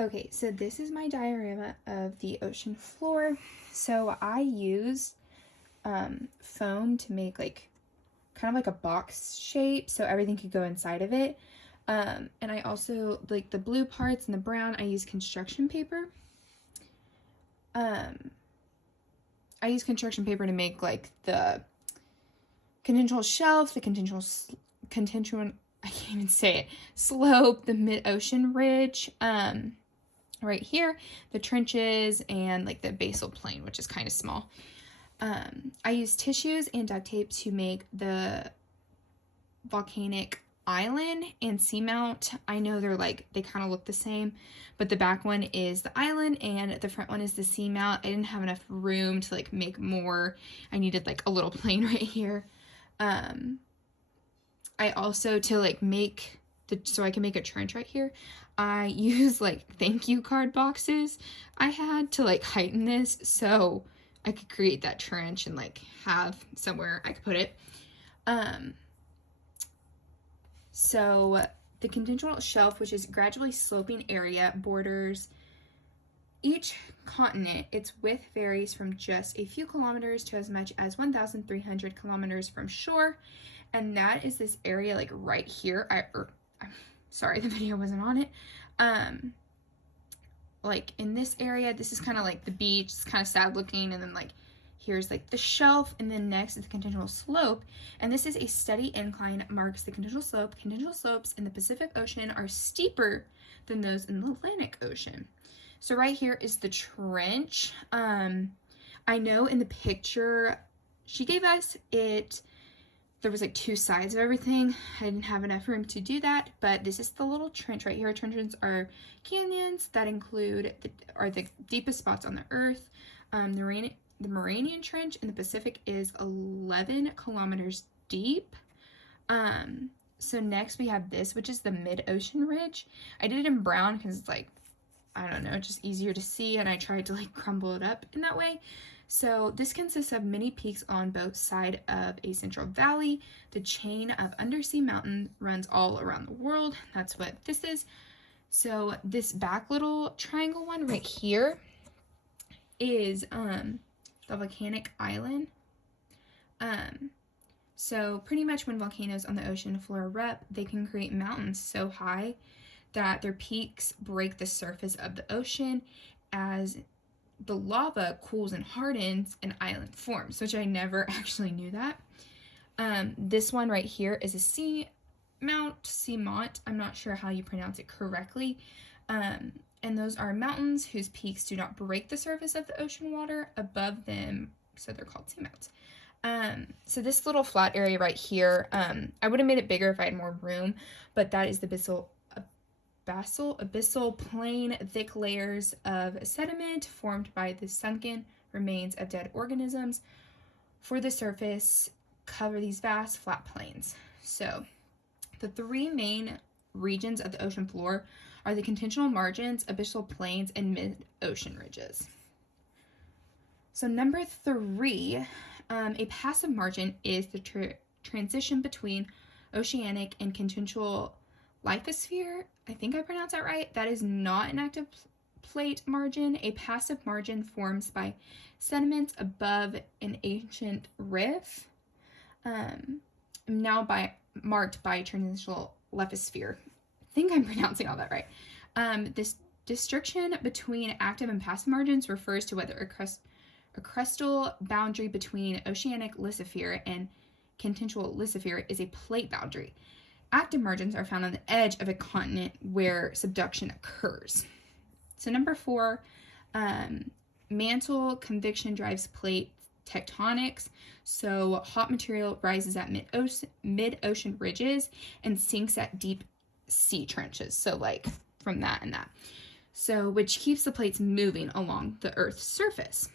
Okay, so this is my diorama of the ocean floor. So I use foam to make like kind of like a box shape so everything could go inside of it. And I also, like the blue parts and the brown, I use construction paper. I use construction paper to make like the conventional shelf, the conventional, I can't even say it, slope, the mid-ocean ridge, right here, the trenches, and like the basal plane, which is kind of small. I use tissues and duct tape to make the volcanic island and seamount. I know they kind of look the same, but the back one is the island and the front one is the seamount. I didn't have enough room to like make more. I needed like a little plane right here. I also, to like make so I can make a trench right here, I use like thank you card boxes I had to like heighten this so I could create that trench and like have somewhere I could put it. So the continental shelf, which is gradually sloping area, borders each continent. Its width varies from just a few kilometers to as much as 1,300 kilometers from shore. And that is this area like right here. I'm sorry, the video wasn't on it. Like in this area, this is kind of like the beach. It's kind of sad looking. And then like here's like the shelf, and then next is the continental slope. And this is a steady incline marks the continental slope. Continental slopes in the Pacific Ocean are steeper than those in the Atlantic Ocean. So right here is the trench. I know in the picture she gave us there was like two sides of everything. I didn't have enough room to do that, but this is the little trench right here. Trenches are canyons that include the deepest spots on the earth. The Morainian Trench in the Pacific is 11 kilometers deep. So next we have this, which is the mid-ocean ridge. I did it in brown because it's like, I don't know, just easier to see, and I tried to like crumble it up in that way. So this consists of many peaks on both sides of a central valley. The chain of undersea mountains runs all around the world. That's what this is. So this back little triangle one right here is the volcanic island. So pretty much when volcanoes on the ocean floor erupt, they can create mountains so high that their peaks break the surface of the ocean. As the lava cools and hardens, an island forms, which I never actually knew that. This one right here is a seamount. I'm not sure how you pronounce it correctly. And those are mountains whose peaks do not break the surface of the ocean water above them, so they're called seamounts. So this little flat area right here, I would have made it bigger if I had more room, but that is the abyssal plain, thick layers of sediment formed by the sunken remains of dead organisms for the surface cover these vast flat plains. So the three main regions of the ocean floor are the continental margins, abyssal plains, and mid-ocean ridges. So number 3, a passive margin is the transition between oceanic and continental lithosphere. I think I pronounced that right. That is not an active plate margin. A passive margin forms by sediments above an ancient rift, now marked by transitional lithosphere. I think I'm pronouncing all that right. This distinction between active and passive margins refers to whether a crustal boundary between oceanic lithosphere and continental lithosphere is a plate boundary. Active margins are found on the edge of a continent where subduction occurs. So number 4, mantle convection drives plate tectonics. So hot material rises at mid-ocean ridges and sinks at deep sea trenches. So like from that and that. So which keeps the plates moving along the Earth's surface.